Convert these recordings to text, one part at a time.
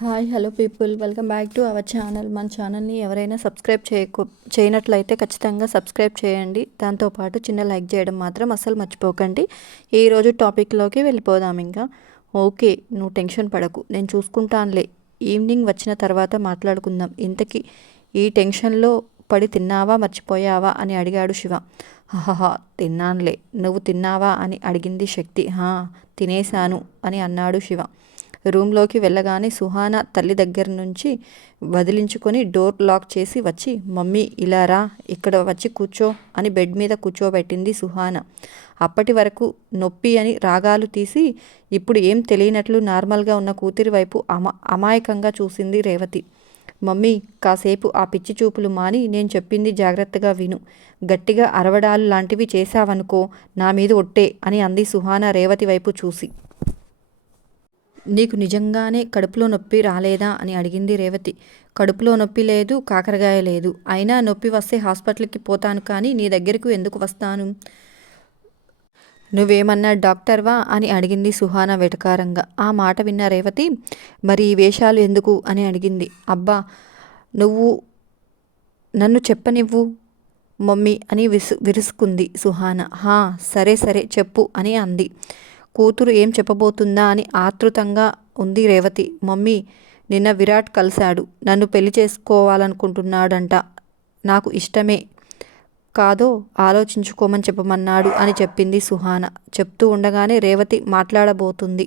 Hi hello people, welcome back to our channel. మన ఛానల్ని ఎవరైనా సబ్స్క్రైబ్ చేయనట్లయితే ఖచ్చితంగా సబ్స్క్రైబ్ చేయండి. దాంతోపాటు చిన్న లైక్ చేయడం మాత్రం అస్సలు మర్చిపోకండి. ఈరోజు టాపిక్లోకి వెళ్ళిపోదాం. ఇంకా ఓకే, నువ్వు టెన్షన్ పడకు, నేను చూసుకుంటానులే, ఈవినింగ్ వచ్చిన తర్వాత మాట్లాడుకుందాం. ఇంతకీ ఈ టెన్షన్లో పడి తిన్నావా మర్చిపోయావా అని అడిగాడు శివ. హహహా, తిన్నానులే, నువ్వు తిన్నావా అని అడిగింది శక్తి. తినేశాను అని అన్నాడు శివ. రూమ్లోకి వెళ్ళగానే సుహాన తల్లి దగ్గర నుంచి వదిలించుకొని డోర్ లాక్ చేసి వచ్చి, మమ్మీ ఇలా రా, ఇక్కడ వచ్చి కూర్చో అని బెడ్ మీద కూర్చోబెట్టింది సుహాన. అప్పటి వరకు నొప్పి అని రాగాలు తీసి ఇప్పుడు ఏం తెలియనట్లు నార్మల్గా ఉన్న కూతురి వైపు అమాయకంగా చూసింది రేవతి. మమ్మీ, కాసేపు ఆ పిచ్చి చూపులు మాని నేను చెప్పింది జాగ్రత్తగా విను. గట్టిగా అరవడాలు లాంటివి చేశావనుకో నా మీద ఒట్టే అని అంది సుహాన రేవతి వైపు చూసి. నీకు నిజంగానే కడుపులో నొప్పి రాలేదా అని అడిగింది రేవతి. కడుపులో నొప్పి లేదు, కాకరకాయ లేదు. అయినా నొప్పి వస్తే హాస్పిటల్కి పోతాను, కానీ నీ దగ్గరకు ఎందుకు వస్తాను? నువ్వేమన్నా డాక్టర్వా అని అడిగింది సుహాన వెటకారంగా. ఆ మాట విన్న రేవతి, మరి ఈ వేషాలు ఎందుకు అని అడిగింది. అబ్బా, నువ్వు నన్ను చెప్పనివ్వు మమ్మీ అని విరుసుకుంది సుహాన. సరే సరే చెప్పు అని అంది. కూతురు ఏం చెప్పబోతుందా అని ఆతృతంగా ఉంది రేవతి. మమ్మీ, నిన్న విరాట్ కలిశాడు, నన్ను పెళ్లి చేసుకోవాలనుకుంటున్నాడంట. నాకు ఇష్టమే కాదో ఆలోచించుకోమని చెప్పమన్నాడు అని చెప్పింది సుహాన. చెప్తూ ఉండగానే రేవతి మాట్లాడబోతుంది.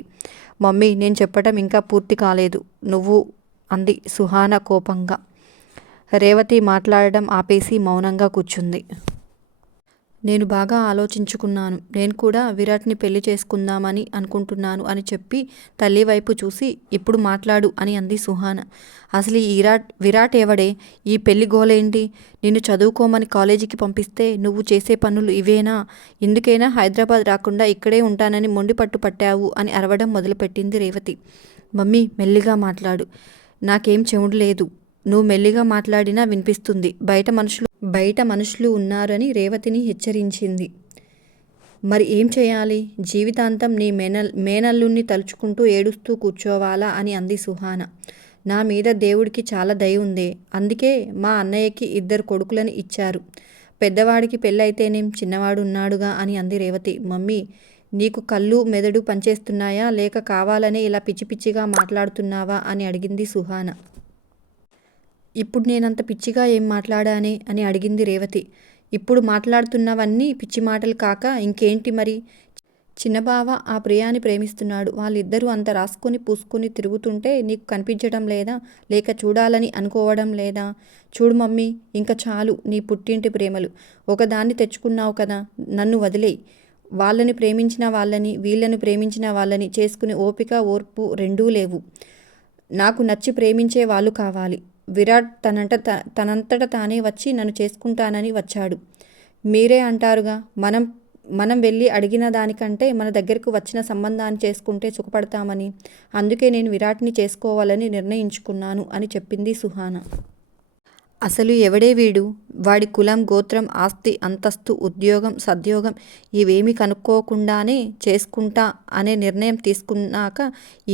మమ్మీ, నేను చెప్పటం ఇంకా పూర్తి కాలేదు, నువ్వు అంది సుహాన కోపంగా. రేవతి మాట్లాడడం ఆపేసి మౌనంగా కూర్చుంది. నేను బాగా ఆలోచించుకున్నాను, నేను కూడా విరాట్ని పెళ్లి చేసుకుందామని అనుకుంటున్నాను అని చెప్పి తల్లి వైపు చూసి, ఇప్పుడు మాట్లాడు అని అంది సుహాన. అసలు ఈ విరాట్ ఎవడే? ఈ పెళ్లి గోలేంటి? నిన్ను చదువుకోమని కాలేజీకి పంపిస్తే నువ్వు చేసే పనులు ఇవేనా? ఎందుకైనా హైదరాబాద్ రాకుండా ఇక్కడే ఉంటానని మొండి పట్టు పట్టావు అని అరవడం మొదలుపెట్టింది రేవతి. మమ్మీ, మెల్లిగా మాట్లాడు, నాకేం చెవుడు లేదు. నువ్వు మెల్లిగా మాట్లాడినా వినిపిస్తుంది. బయట మనుషులు ఉన్నారని రేవతిని హెచ్చరించింది. మరి ఏం చేయాలి? జీవితాంతం నీ మేనల్లుణ్ణి తలుచుకుంటూ ఏడుస్తూ కూర్చోవాలా అని అంది సుహాన. నా మీద దేవుడికి చాలా దయ ఉందే, అందుకే మా అన్నయ్యకి 2 కొడుకులని ఇచ్చారు. పెద్దవాడికి పెళ్ళైతేనేం, చిన్నవాడు ఉన్నాడుగా అని అంది రేవతి. మమ్మీ, నీకు కళ్ళు మెదడు పనిచేస్తున్నాయా, లేక కావాలనే ఇలా పిచ్చి పిచ్చిగా మాట్లాడుతున్నావా అని అడిగింది సుహాన. ఇప్పుడు నేనంత పిచ్చిగా ఏం మాట్లాడానే అని అడిగింది రేవతి. ఇప్పుడు మాట్లాడుతున్నవన్నీ పిచ్చి మాటలు కాక ఇంకేంటి మరి? చిన్నబావ ఆ ప్రియాని ప్రేమిస్తున్నాడు. వాళ్ళిద్దరూ అంత రాసుకొని పూసుకొని తిరుగుతుంటే నీకు కనిపించడం లేదా? లేక చూడాలని అనుకోవడం లేదా? చూడు మమ్మీ, ఇంకా చాలు నీ పుట్టింటి ప్రేమలు. ఒకదాన్ని తెచ్చుకున్నావు కదా, నన్ను వదిలేయి. వాళ్ళని ప్రేమించిన వాళ్ళని, వీళ్ళని ప్రేమించిన వాళ్ళని చేసుకునే ఓపిక ఓర్పు రెండూ లేవు. నాకు నచ్చి ప్రేమించే వాళ్ళు కావాలి. విరాట్ తనంతట తానే వచ్చి నన్ను చేసుకుంటానని వచ్చాడు. మీరే అంటారుగా, మనం వెళ్ళి అడిగిన దానికంటే మన దగ్గరకు వచ్చిన సంబంధాన్ని చేసుకుంటే సుఖపడతామని. అందుకే నేను విరాట్ని చేసుకోవాలని నిర్ణయించుకున్నాను అని చెప్పింది సుహాన. అసలు ఎవడే వీడు? వాడి కులం, గోత్రం, ఆస్తి, అంతస్తు, ఉద్యోగం, సద్యోగం ఇవేమీ కనుక్కోకుండానే చేసుకుంటా అనే నిర్ణయం తీసుకున్నాక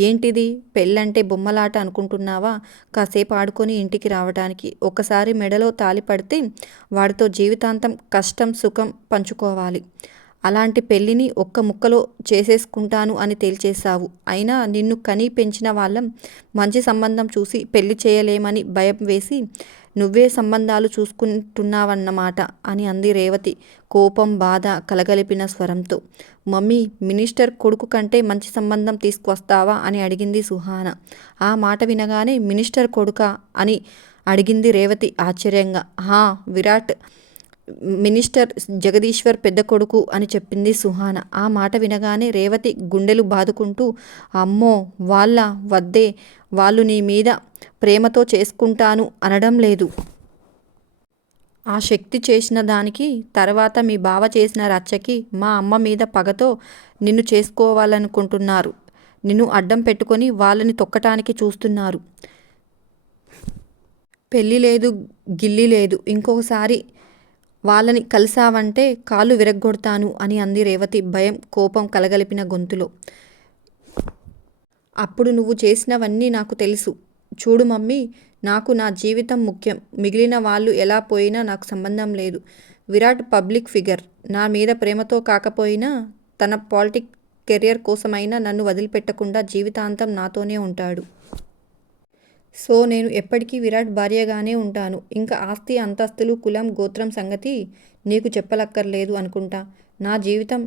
ఏంటిది పెళ్ళంటే బొమ్మలాట అనుకుంటున్నావా? కాసేపు ఆడుకొని ఇంటికి రావడానికి. ఒకసారి మెడలో తాళి పడితే వాడితో జీవితాంతం కష్టం సుఖం పంచుకోవాలి. అలాంటి పెళ్ళిని ఒక్క ముక్కలో చేసేసుకుంటాను అని తేల్చేశావు. అయినా నిన్ను కని పెంచిన వాళ్ళం మంచి సంబంధం చూసి పెళ్లి చేయలేమని భయం వేసి నువ్వే సంబంధాలు చూసుకుంటున్నావన్నమాట అని అంది రేవతి కోపం బాధ కలగలిపిన స్వరంతో. మమ్మీ, మినిస్టర్ కొడుకు కంటే మంచి సంబంధం తీసుకువస్తావా అని అడిగింది సుహాన. ఆ మాట వినగానే మినిస్టర్ కొడుకా అని అడిగింది రేవతి ఆశ్చర్యంగా. విరాట్ మినిస్టర్ జగదీశ్వర్ పెద్ద కొడుకు అని చెప్పింది సుహాన. ఆ మాట వినగానే రేవతి గుండెలు బాదుకుంటూ, అమ్మో వద్దే, వాళ్ళు నీ మీద ప్రేమతో చేసుకుంటాను అనడం లేదు. ఆ శక్తి చేసిన దానికి, తర్వాత మీ బావ చేసిన రచ్చకి, మా అమ్మ మీద పగతో నిన్ను చేసుకోవాలనుకుంటున్నారు. నిన్ను అడ్డం పెట్టుకొని వాళ్ళని తొక్కటానికి చూస్తున్నారు. పెళ్ళి లేదు, గిల్లి లేదు. ఇంకొకసారి వాళ్ళని కలిసావంటే కాళ్ళు విరగ్గొడతాను అని అంది రేవతి భయం కోపం కలగలిపిన గొంతులో. అప్పుడు నువ్వు చేసినవన్నీ నాకు తెలుసు. చూడు మమ్మీ, నాకు నా జీవితం ముఖ్యం. మిగిలిన వాళ్ళు ఎలా పోయినా నాకు సంబంధం లేదు. Virat public figure. నా మీద ప్రేమతో కాకపోయినా తన పాలిటిక్ కెరియర్ కోసమైనా నన్ను వదిలిపెట్టకుండా జీవితాంతం నాతోనే ఉంటాడు. సో నేను ఎప్పటికీ విరాట్ భార్యగానే ఉంటాను. ఇంకా ఆస్తి అంతస్తులు కులం గోత్రం సంగతి నీకు చెప్పలక్కర్లేదు అనుకుంటా. నా జీవితం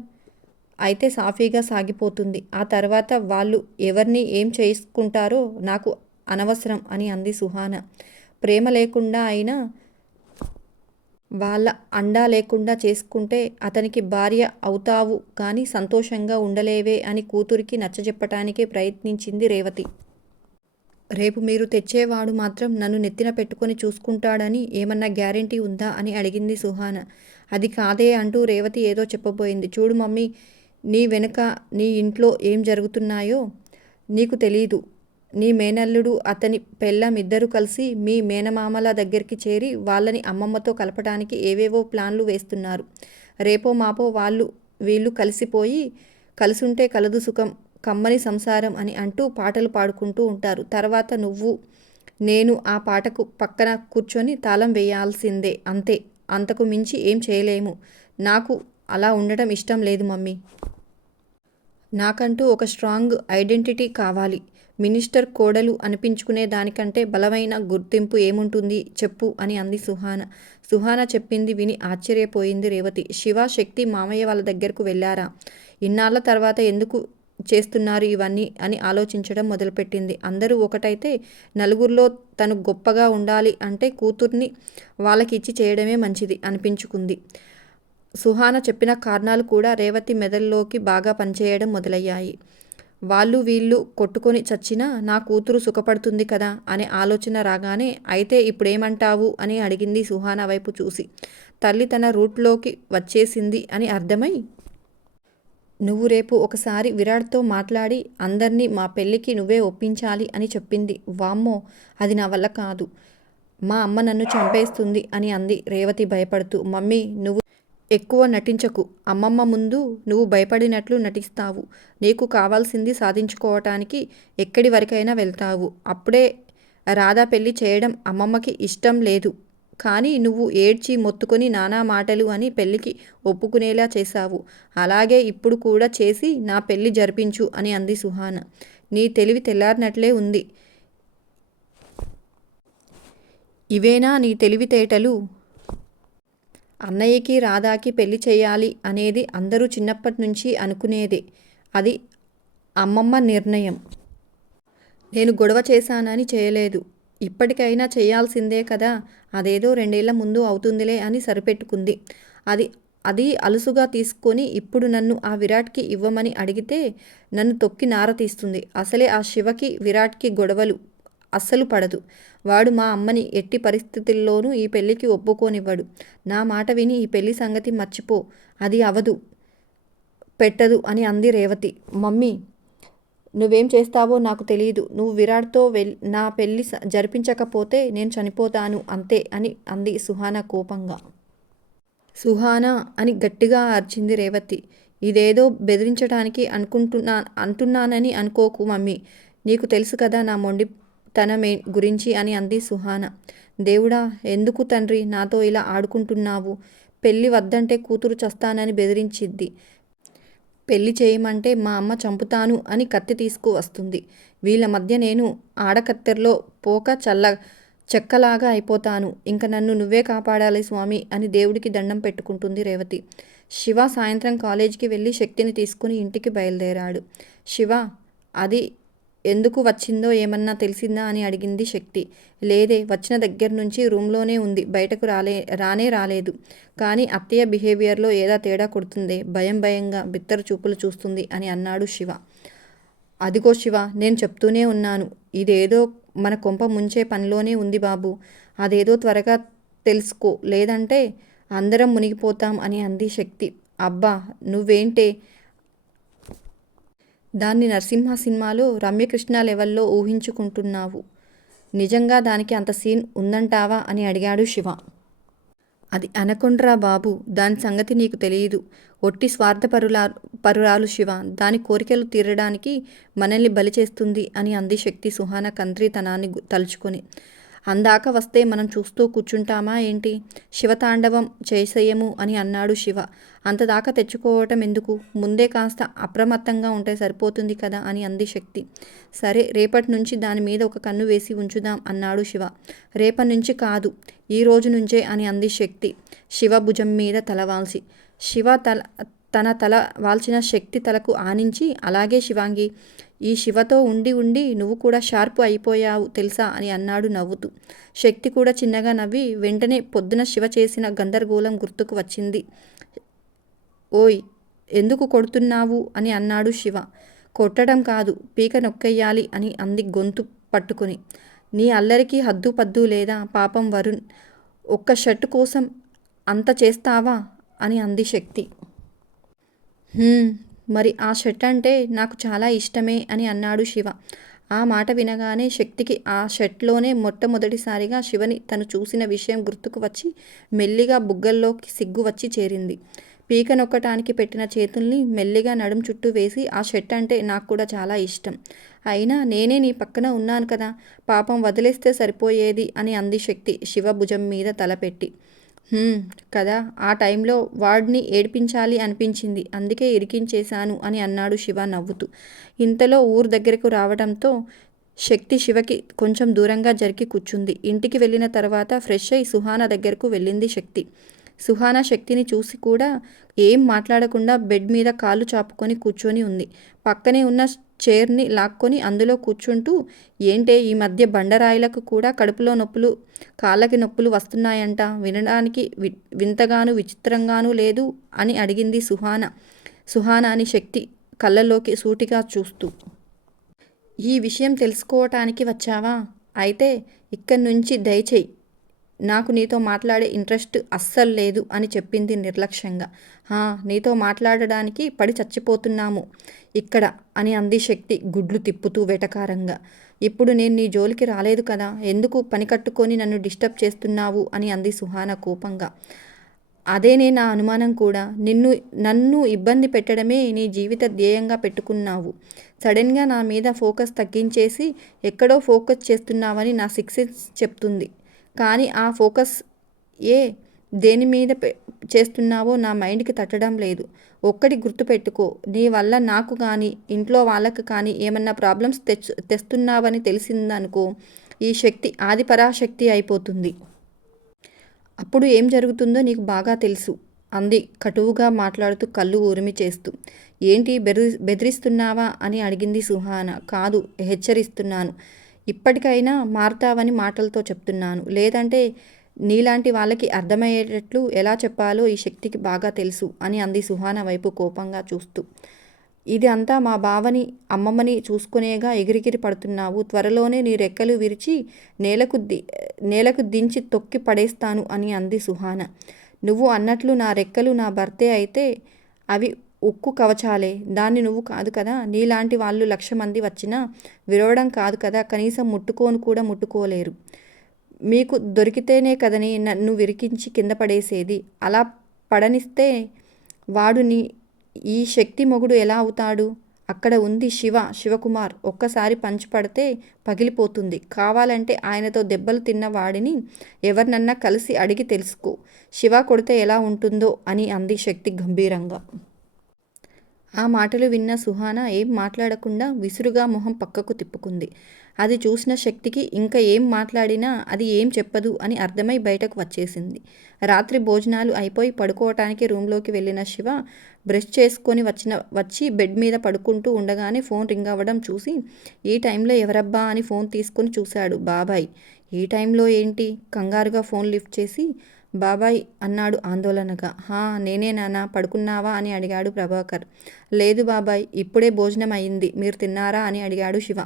అయితే సాఫీగా సాగిపోతుంది. ఆ తర్వాత వాళ్ళు ఎవరిని ఏం చేసుకుంటారో నాకు అనవసరం అని అంది సుహాన. ప్రేమ లేకుండా అయినా వాళ్ళ అండా లేకుండా చేసుకుంటే అతనికి భార్య అవుతావు కానీ సంతోషంగా ఉండలేవే అని కూతురికి నచ్చజెప్పటానికే ప్రయత్నించింది రేవతి. రేపు మీరు తెచ్చేవాడు మాత్రం నన్ను నెత్తిన పెట్టుకొని చూసుకుంటాడని ఏమన్నా గ్యారెంటీ ఉందా అని అడిగింది సుహాన. అది కాదే అంటూ రేవతి ఏదో చెప్పబోయింది. చూడు మమ్మీ, నీ వెనుక నీ ఇంట్లో ఏం జరుగుతున్నాయో నీకు తెలీదు. నీ మేనల్లుడు అతని పెళ్ళాం ఇద్దరూ కలిసి మీ మేనమామల దగ్గరికి చేరి వాళ్ళని అమ్మమ్మతో కలపటానికి ఏవేవో ప్లాన్లు వేస్తున్నారు. రేపో మాపో వీళ్ళు కలిసిపోయి కలిసుంటే కలదు సుఖం కమ్మని సంసారం అని అంటూ పాటలు పాడుకుంటూ ఉంటారు. తర్వాత నువ్వు నేను ఆ పాటకు పక్కన కూర్చొని తాళం వేయాల్సిందే అంతే. అంతకు మించి ఏం చేయలేము. నాకు అలా ఉండటం ఇష్టం లేదు మమ్మీ. నాకంటూ ఒక స్ట్రాంగ్ ఐడెంటిటీ కావాలి. మినిస్టర్ కోడలు అనిపించుకునే దానికంటే బలమైన గుర్తింపు ఏముంటుంది చెప్పు అని అంది సుహాన. సుహాన చెప్పింది విని ఆశ్చర్యపోయింది రేవతి. శివ, శక్తి మామయ్య వాళ్ళ దగ్గరకు వెళ్ళారా? ఇన్నాళ్ల తర్వాత ఎందుకు చేస్తున్నారు ఇవన్నీ అని ఆలోచించడం మొదలుపెట్టింది. అందరూ ఒకటైతే నలుగురిలో తను గొప్పగా ఉండాలి అంటే కూతుర్ని వాళ్ళకి ఇచ్చి చేయడమే మంచిది అనిపించుకుంది. సుహాన చెప్పిన కారణాలు కూడా రేవతి మెదడులోకి బాగా పనిచేయడం మొదలయ్యాయి. వాళ్ళు వీళ్ళు కొట్టుకొని చచ్చినా నా కూతురు సుఖపడుతుంది కదా అనే ఆలోచన రాగానే అయితే ఇప్పుడేమంటావు అని అడిగింది సుహాన వైపు చూసి. తల్లి తన రూట్లోకి వచ్చేసింది అని అర్థమై, నువ్వు రేపు ఒకసారి విరాట్తో మాట్లాడి అందర్నీ మా పెళ్ళికి నువ్వే ఒప్పించాలి అని చెప్పింది. వామ్మో, అది నా వల్ల కాదు. మా అమ్మ నన్ను చంపేస్తుంది అని అంది రేవతి భయపడుతూ. మమ్మీ, నువ్వు ఎక్కువ నటించకు. అమ్మమ్మ ముందు నువ్వు భయపడినట్లు నటిస్తావు. నీకు కావాల్సింది సాధించుకోవటానికి ఎక్కడి వరకైనా వెళ్తావు. అప్పుడే రాధా పెళ్లి చేయడం అమ్మమ్మకి ఇష్టం లేదు. కానీ నువ్వు ఏడ్చి మొత్తుకొని నానా మాటలు అని పెళ్ళికి ఒప్పుకునేలా చేశావు. అలాగే ఇప్పుడు కూడా చేసి నా పెళ్ళి జరిపించు అని అంది సుహాన. నీ తెలివి తెల్లారినట్లే ఉంది. ఇవేనా నీ తెలివితేటలు? అన్నయ్యకి రాధాకి పెళ్లి చేయాలి అనేది అందరూ చిన్నప్పటి నుంచి అనుకునేదే. అది అమ్మమ్మ నిర్ణయం. నేను గొడవ చేశానని చేయలేదు. ఇప్పటికైనా చేయాల్సిందే కదా. అదేదో 2 ఏళ్ల ముందు అవుతుందిలే అని సరిపెట్టుకుంది. అది అలుసుగా తీసుకొని ఇప్పుడు నన్ను ఆ విరాట్కి ఇవ్వమని అడిగితే నన్ను తొక్కి నార తీస్తుంది. అసలే ఆ శివకి విరాట్కి గొడవలు అస్సలు పడదు. వాడు మా అమ్మని ఎట్టి పరిస్థితుల్లోనూ ఈ పెళ్ళికి ఒప్పుకోనివ్వడు. నా మాట విని ఈ పెళ్లి సంగతి మర్చిపో. అది అవదు, పెట్టదు అని అంది రేవతి. మమ్మీ, నువ్వేం చేస్తావో నాకు తెలీదు. నువ్వు విరాట్తో నా పెళ్ళి జరిపించకపోతే నేను చనిపోతాను అంతే అని అంది సుహాన కోపంగా. సుహానా అని గట్టిగా అరిచింది రేవతి. ఇదేదో బెదిరించడానికి అంటున్నానని అనుకోకు మమ్మీ. నీకు తెలుసు కదా నా మొండితనమే గురించి అని అంది సుహాన. దేవుడా, ఎందుకు తండ్రి నాతో ఇలా ఆడుకుంటున్నావు? పెళ్ళి వద్దంటే కూతురు చస్తానని బెదిరించిద్ది. పెళ్లి చేయమంటే మా అమ్మ చంపుతాను అని కత్తి తీసుకువస్తుంది. వీళ్ళ మధ్య నేను ఆడకత్తెరలో పోక చెక్కలాగా అయిపోతాను. ఇంక నన్ను నువ్వే కాపాడాలి స్వామి అని దేవుడికి దండం పెట్టుకుంటుంది రేవతి. శివ సాయంత్రం కాలేజీకి వెళ్ళి శక్తిని తీసుకుని ఇంటికి బయలుదేరాడు. శివ, అది ఎందుకు వచ్చిందో ఏమన్నా తెలిసిందా అని అడిగింది శక్తి. లేదే, వచ్చిన దగ్గర నుంచి రూమ్లోనే ఉంది. బయటకు రానే రాలేదు. కానీ అత్తయ్య బిహేవియర్లో ఏదో తేడా కొడుతుందే. భయంగా బిత్తర చూపులు చూస్తుంది అని అన్నాడు శివ. అదిగో శివ, నేను చెప్తూనే ఉన్నాను. ఇదేదో మన కొంప ముంచే పనిలోనే ఉంది బాబు. అదేదో త్వరగా తెలుసుకో, లేదంటే అందరం మునిగిపోతాం అని అంది శక్తి. అబ్బా, నువ్వేంటే దాన్ని నరసింహ సినిమాలో రమ్యకృష్ణ లెవెల్లో ఊహించుకుంటున్నావు. నిజంగా దానికి అంత సీన్ ఉందంటావా అని అడిగాడు శివ. అది అనకుండ్రా బాబు, దాని సంగతి నీకు తెలియదు. ఒట్టి పరురాలు శివ, దాని కోరికలు తీరడానికి మనల్ని బలి చేస్తుంది అని అంది శక్తి సుహాన కంత్రితనాన్ని తలుచుకొని. అందాక వస్తే మనం చూస్తూ కూర్చుంటామా ఏంటి? శివతాండవం చేసేయము అని అన్నాడు శివ. అంతదాకా తెచ్చుకోవటం ఎందుకు? ముందే కాస్త అప్రమత్తంగా ఉంటే సరిపోతుంది కదా అని అంది శక్తి. సరే, రేపటి నుంచి దాని మీద ఒక కన్ను వేసి ఉంచుదాం అన్నాడు శివ. రేపటి నుంచి కాదు, ఈ రోజు నుంచే అని అంది శక్తి శివ భుజం మీద తలవాల్చి. శివ తన తల వాల్చిన శక్తి తలకు ఆనించి, అలాగే శివాంగి, ఈ శివతో ఉండి ఉండి నువ్వు కూడా షార్పు అయిపోయావు తెలుసా అని అన్నాడు నవ్వుతూ. శక్తి కూడా చిన్నగా నవ్వి, వెంటనే పొద్దున శివ చేసిన గందరగోళం గుర్తుకు వచ్చింది. ఓయ్, ఎందుకు కొడుతున్నావు అని అన్నాడు శివ. కొట్టడం కాదు, పీక నొక్కెయ్యాలి అని అంది గొంతు పట్టుకుని. నీ అల్లరికి హద్దు పద్దు లేదా? పాపం వరుణ్, ఒక్క షర్టు కోసం అంత చేస్తావా అని అంది శక్తి. మరి ఆ షర్ట్ అంటే నాకు చాలా ఇష్టమే అని అన్నాడు శివ. ఆ మాట వినగానే శక్తికి ఆ షర్ట్లోనే మొట్టమొదటిసారిగా శివని తను చూసిన విషయం గుర్తుకు వచ్చి మెల్లిగా బుగ్గల్లోకి సిగ్గు వచ్చి చేరింది. పీక నొక్కటానికి పెట్టిన చేతుల్ని మెల్లిగా నడుం చుట్టూ వేసి, ఆ షర్ట్ అంటే నాకు కూడా చాలా ఇష్టం. అయినా నేనే నీ పక్కన ఉన్నాను కదా, పాపం వదిలేస్తే సరిపోయేది అని అంది శక్తి శివ భుజం మీద తలపెట్టి. కదా, ఆ టైంలో వాడిని ఏడిపించాలి అనిపించింది, అందుకే ఇరికించేశాను అని అన్నాడు శివ నవ్వుతూ. ఇంతలో ఊరు దగ్గరకు రావడంతో శక్తి శివకి కొంచెం దూరంగా జరిగి కూర్చుంది. ఇంటికి వెళ్ళిన తర్వాత ఫ్రెష్ అయి సుహాన దగ్గరకు వెళ్ళింది శక్తి. సుహాన శక్తిని చూసి కూడా ఏం మాట్లాడకుండా బెడ్ మీద కాళ్ళు చాపుకొని కూర్చొని ఉంది. పక్కనే ఉన్న చైర్ని లాక్కొని అందులో కూర్చుంటూ, ఏంటే ఈ మధ్య బండరాయిలకు కూడా కడుపులో నొప్పులు, కాళ్ళకి నొప్పులు వస్తున్నాయంట, వినడానికి వింతగాను విచిత్రంగానూ లేదు అని అడిగింది సుహాన అని శక్తి కళ్ళల్లోకి సూటిగా చూస్తూ. ఈ విషయం తెలుసుకోవటానికి వచ్చావా? అయితే ఇక్కడి నుంచి దయచేయి, నాకు నీతో మాట్లాడే ఇంట్రెస్ట్ అస్సలు లేదు అని చెప్పింది నిర్లక్ష్యంగా. నీతో మాట్లాడడానికి పడి చచ్చిపోతున్నాము ఇక్కడ అని అంది శక్తి గుడ్లు తిప్పుతూ వెటకారంగా. ఇప్పుడు నేను నీ జోలికి రాలేదు కదా, ఎందుకు పని కట్టుకొని నన్ను డిస్టర్బ్ చేస్తున్నావు అని అంది సుహాన కోపంగా. అదేనే నా అనుమానం కూడా, నన్ను ఇబ్బంది పెట్టడమే నీ జీవిత ధ్యేయంగా పెట్టుకున్నావు. సడన్గా నా మీద ఫోకస్ తగ్గించేసి ఎక్కడో ఫోకస్ చేస్తున్నావని నా సిక్స్ చెప్తుంది. కానీ ఆ ఫోకస్ దేని మీద చేస్తున్నావో నా మైండ్కి తట్టడం లేదు. ఒక్కటి గుర్తుపెట్టుకో, నీ వల్ల నాకు కానీ ఇంట్లో వాళ్ళకు కానీ ఏమన్నా ప్రాబ్లమ్స్ తెస్తున్నావని తెలిసిందనుకో, ఈ శక్తి ఆదిపరాశక్తి అయిపోతుంది. అప్పుడు ఏం జరుగుతుందో నీకు బాగా తెలుసు అంది కటువుగా మాట్లాడుతూ కళ్ళు ఉరిమి చేస్తూ. ఏంటి, బెదిరిస్తున్నావా అని అడిగింది సుహాన. కాదు, హెచ్చరిస్తున్నాను. ఇప్పటికైనా మారతావని మాటలతో చెప్తున్నాను, లేదంటే నీలాంటి వాళ్ళకి అర్థమయ్యేటట్లు ఎలా చెప్పాలో ఈ శక్తికి బాగా తెలుసు అని అంది సుహాన వైపు కోపంగా చూస్తూ. ఇది అంతా మా బావని అమ్మమ్మని చూసుకునేగా ఎగిరిగిరి పడుతున్నావు. త్వరలోనే నీ రెక్కలు విరిచి నేలకు దించి తొక్కి పడేస్తాను అని అంది సుహాన. నువ్వు అన్నట్లు నా రెక్కలు నా భర్తే అయితే అవి ఉక్కు కవచాలే. దాన్ని నువ్వు కాదు కదా. నీలాంటి వాళ్ళు 1,00,000 మంది వచ్చినా విరవడం కాదు కదా, కనీసం ముట్టుకోలేరు. మీకు దొరికితేనే కదని నన్ను విరికించి కింద పడేసేది. అలా పడనిస్తే వాడు ఈ శక్తి మొగుడు ఎలా అవుతాడు? అక్కడ ఉంది శివకుమార్. ఒక్కసారి పంచి పడితే పగిలిపోతుంది. కావాలంటే ఆయనతో దెబ్బలు తిన్న వాడిని ఎవరినన్నా కలిసి అడిగి తెలుసుకో, శివ కొడితే ఎలా ఉంటుందో అని అంది శక్తి గంభీరంగా. ఆ మాటలు విన్న సుహాన ఏం మాట్లాడకుండా విసురుగా మొహం పక్కకు తిప్పుకుంది. అది చూసిన శక్తికి ఇంకా ఏం మాట్లాడినా అది ఏం చెప్పదు అని అర్థమై బయటకు వచ్చేసింది. రాత్రి భోజనాలు అయిపోయి పడుకోవటానికి రూంలోకి వెళ్ళిన శివ బ్రష్ చేసుకొని వచ్చి బెడ్ మీద పడుకుంటూ ఉండగానే ఫోన్ రింగ్ అవ్వడం చూసి, ఈ టైంలో ఎవరబ్బా అని ఫోన్ తీసుకొని చూశాడు. బాబాయ్. ఈ టైంలో ఏంటి? కంగారుగా ఫోన్ లిఫ్ట్ చేసి బాబాయ్ అన్నాడు ఆందోళనగా. నేనే నాన్న, పడుకున్నావా అని అడిగాడు ప్రభాకర్. లేదు బాబాయ్, ఇప్పుడే భోజనం అయింది. మీరు తిన్నారా అని అడిగాడు శివ.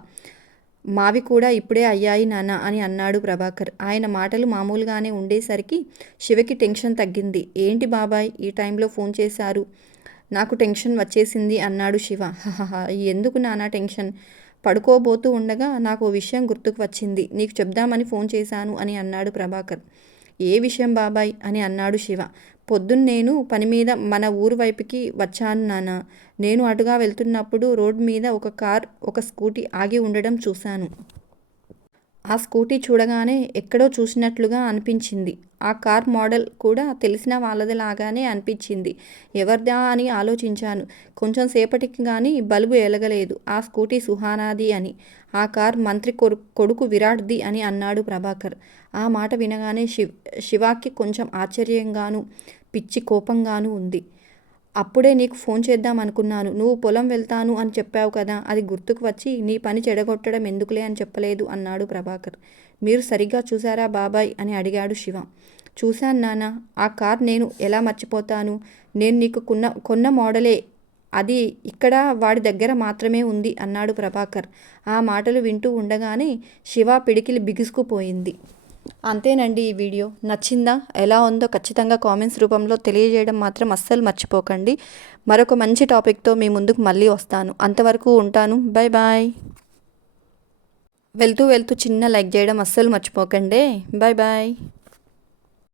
మావి కూడా ఇప్పుడే అయ్యాయి నాన్న అని అన్నాడు ప్రభాకర్. ఆయన మాటలు మామూలుగానే ఉండేసరికి శివకి టెన్షన్ తగ్గింది. ఏంటి బాబాయ్ ఈ టైంలో ఫోన్ చేశారు? నాకు టెన్షన్ వచ్చేసింది అన్నాడు శివ. ఎందుకు నాన్న టెన్షన్? పడుకోబోతూ ఉండగా నాకు ఓ విషయం గుర్తుకు వచ్చింది, నీకు చెప్దామని ఫోన్ చేశాను అని అన్నాడు ప్రభాకర్. ఏ విషయం బాబాయ్ అని అన్నాడు శివ. పొద్దున్నేను పని మీద మన ఊరు వైపుకి వచ్చాను నాన్న. నేను అటుగా వెళ్తున్నప్పుడు రోడ్డు మీద ఒక కార్ ఒక స్కూటీ ఆగి ఉండడం చూశాను. ఆ స్కూటీ చూడగానే ఎక్కడో చూసినట్లుగా అనిపించింది. ఆ కార్ మోడల్ కూడా తెలిసిన వాళ్ళదిలాగానే అనిపించింది. ఎవరిదా అని ఆలోచించాను. కొంచెం సేపటికి గానీ బల్బు ఎలగలేదు. ఆ స్కూటీ సుహానాది అని, ఆ కార్ మంత్రి కొడుకు విరాట్ది అని అన్నాడు ప్రభాకర్. ఆ మాట వినగానే శివాకి కొంచెం ఆశ్చర్యంగానూ పిచ్చి కోపంగానూ ఉంది. అప్పుడే నీకు ఫోన్ చేద్దాం అనుకున్నాను. నువ్వు పొలం వెళ్తాను అని చెప్పావు కదా, అది గుర్తుకు వచ్చి నీ పని చెడగొట్టడం ఎందుకులే అని చెప్పలేదు అన్నాడు ప్రభాకర్. మీరు సరిగ్గా చూసారా బాబాయ్ అని అడిగాడు శివ. చూశాను నాన్న. ఆ కార్ నేను ఎలా మర్చిపోతాను? నేను నీకు కొన్న మోడలే. అది ఇక్కడ వాడి దగ్గర మాత్రమే ఉంది అన్నాడు ప్రభాకర్. ఆ మాటలు వింటూ ఉండగానే శివ పిడికిలి బిగుసుకుపోయింది. అంతేనండి ఈ వీడియో. నచ్చిందా? ఎలా ఉందో ఖచ్చితంగా కామెంట్స్ రూపంలో తెలియజేయడం మాత్రం అస్సలు మర్చిపోకండి. మరొక మంచి టాపిక్తో మీ ముందుకు మళ్ళీ వస్తాను. అంతవరకు ఉంటాను. Bye bye. వెళ్తూ చిన్న లైక్ చేయడం అస్సలు మర్చిపోకండి. Bye bye.